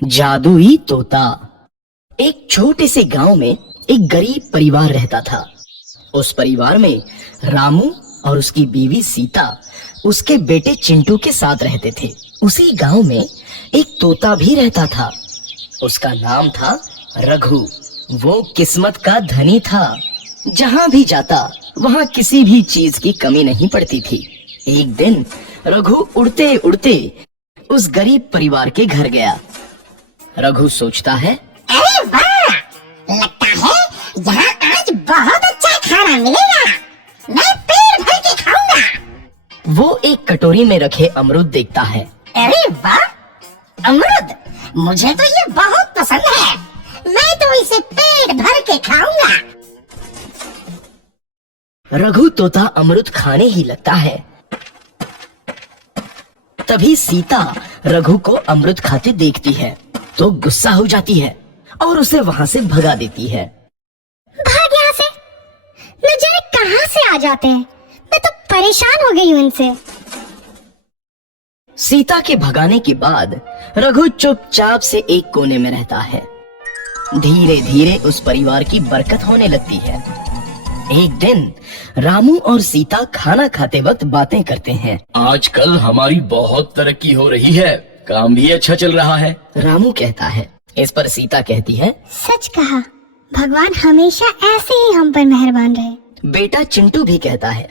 जादुई तोता। एक छोटे से गांव में एक गरीब परिवार रहता था। उस परिवार में रामू और उसकी बीवी सीता उसके बेटे चिंटू के साथ रहते थे। उसी गांव में एक तोता भी रहता था। उसका नाम था रघु। वो किस्मत का धनी था। जहां भी जाता वहां किसी भी चीज की कमी नहीं पड़ती थी। एक दिन रघु उड़ते उड़ते उस गरीब परिवार के घर गया। रघु सोचता है, अरे वाह, लगता है यहाँ आज बहुत अच्छा खाना मिलेगा। मैं पेट भर के खाऊंगा। वो एक कटोरी में रखे अमरूद देखता है। अरे वाह, अमरूद, मुझे तो ये बहुत पसंद है। मैं तो इसे पेट भर के खाऊंगा। रघु तोता अमरूद खाने ही लगता है। तभी सीता रघु को अमरूद खाते देखती है तो गुस्सा हो जाती है और उसे वहां से भगा देती है। भाग यहाँ से, न जाने कहाँ से आ जाते हैं। मैं तो परेशान हो गई हूँ इनसे। सीता के भगाने के बाद रघु चुपचाप से एक कोने में रहता है। धीरे धीरे उस परिवार की बरकत होने लगती है। एक दिन रामू और सीता खाना खाते वक्त बातें करते हैं। आजकल हमारी बहुत तरक्की हो रही है, काम भी अच्छा चल रहा है। रामू कहता है। इस पर सीता कहती है, सच कहा, भगवान हमेशा ऐसे ही हम पर मेहरबान रहे। बेटा चिंटू भी कहता है,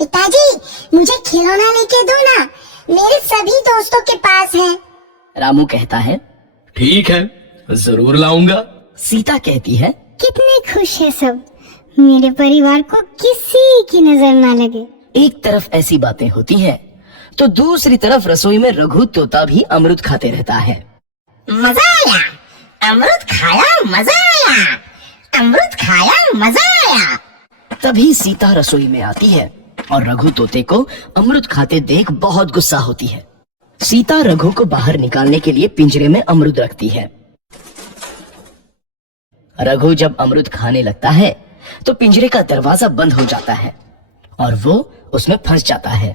पिताजी, मुझे खिलौना लेके दो ना, मेरे सभी दोस्तों के पास है। रामू कहता है, ठीक है, जरूर लाऊंगा। सीता कहती है, कितने खुश है सब, मेरे परिवार को किसी की नजर ना लगे। एक तरफ ऐसी बातें होती हैं, तो दूसरी तरफ रसोई में रघु तोता भी अमरूद खाते रहता है। मजा आया, अमरूद खाया, मजा आया, अमरूद खाया, मजा आया। तभी सीता रसोई में आती है और रघु तोते को अमरूद खाते देख बहुत गुस्सा होती है। सीता रघु को बाहर निकालने के लिए पिंजरे में अमरूद रखती है। रघु जब अमरूद खाने लगता है तो पिंजरे का दरवाजा बंद हो जाता है और वो उसमें फंस जाता है।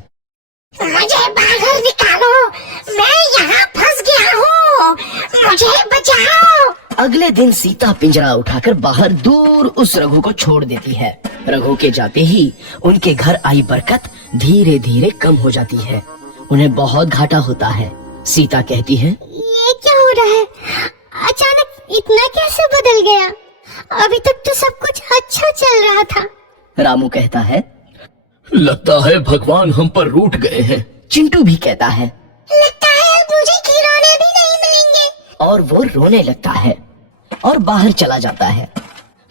मुझे बाहर निकालो, मैं यहाँ फंस गया हूँ, मुझे बचाओ। अगले दिन सीता पिंजरा उठाकर बाहर दूर उस रघु को छोड़ देती है। रघु के जाते ही उनके घर आई बरकत धीरे धीरे कम हो जाती है। उन्हें बहुत घाटा होता है। सीता कहती है, ये क्या हो रहा है? अचानक इतना कैसे बदल गया? अभी तक तो सब कुछ अच्छा चल रहा था। रामू कहता है, लगता है भगवान हम पर रूठ गए हैं। चिंटू भी कहता है, लगता है मुझे खिलौने भी नहीं मिलेंगे। और वो रोने लगता है और बाहर चला जाता है।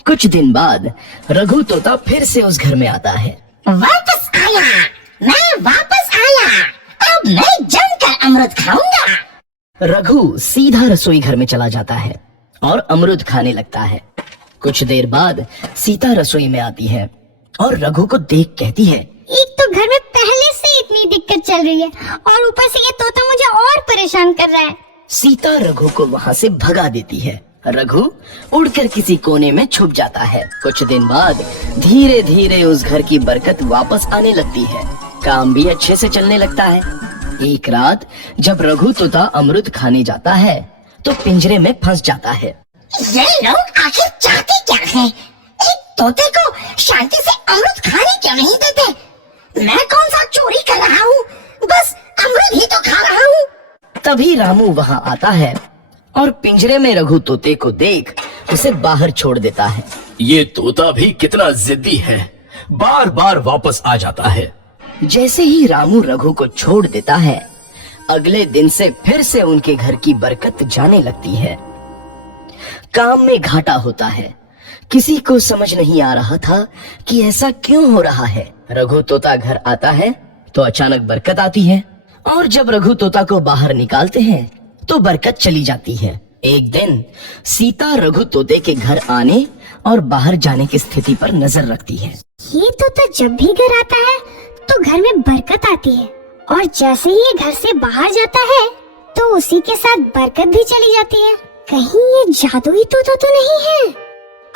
कुछ दिन बाद रघु तोता फिर से उस घर में आता है। वापस आया, मैं वापस आया, अब मैं जमकर अमरूद खाऊंगा। रघु सीधा रसोई घर में चला जाता है और अमरूद खाने लगता है। कुछ देर बाद सीता रसोई में आती है और रघु को देख कहती है, एक तो घर में पहले से इतनी दिक्कत चल रही है और ऊपर से ये तोता मुझे और परेशान कर रहा है। सीता रघु को वहां से भगा देती है। रघु उड़कर किसी कोने में छुप जाता है। कुछ दिन बाद धीरे धीरे उस घर की बरकत वापस आने लगती है। काम भी अच्छे से चलने लगता है। एक रात जब रघु तोता अमरूद खाने जाता है तो पिंजरे में फंस जाता है। ये लोग आखिर चाहते क्या हैं? एक तोते को शांति से अमरूद खाने क्यों नहीं देते? मैं कौन सा चोरी कर रहा हूँ? बस अमरूद ही तो खा रहा हूँ। तभी रामू वहां आता है और पिंजरे में रघु तोते को देख उसे बाहर छोड़ देता है। ये तोता भी कितना जिद्दी है, बार बार वापस आ जाता है। जैसे ही रामू रघु को छोड़ देता है, अगले दिन से फिर से उनके घर की बरकत जाने लगती है। काम में घाटा होता है। किसी को समझ नहीं आ रहा था कि ऐसा क्यों हो रहा है। रघु तोता घर आता है तो अचानक बरकत आती है और जब रघु तोता को बाहर निकालते हैं तो बरकत चली जाती है। एक दिन सीता रघु तोते के घर आने और बाहर जाने की स्थिति पर नजर रखती है। ये तोता जब भी घर आता है तो घर में बरकत आती है और जैसे ही ये घर से बाहर जाता है तो उसी के साथ बरकत भी चली जाती है। कहीं ये जादुई तोता तो नहीं है?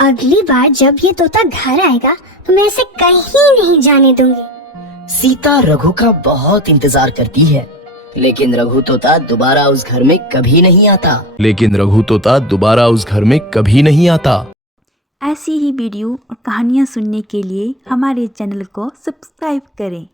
अगली बार जब ये तोता घर आएगा तो मैं इसे कहीं नहीं जाने दूंगी। सीता रघु का बहुत इंतजार करती है लेकिन रघु तोता दोबारा उस घर में कभी नहीं आता। लेकिन रघु तोता दोबारा उस घर में कभी नहीं आता। ऐसी ही वीडियो और कहानियाँ सुनने के लिए हमारे चैनल को सब्सक्राइब करें।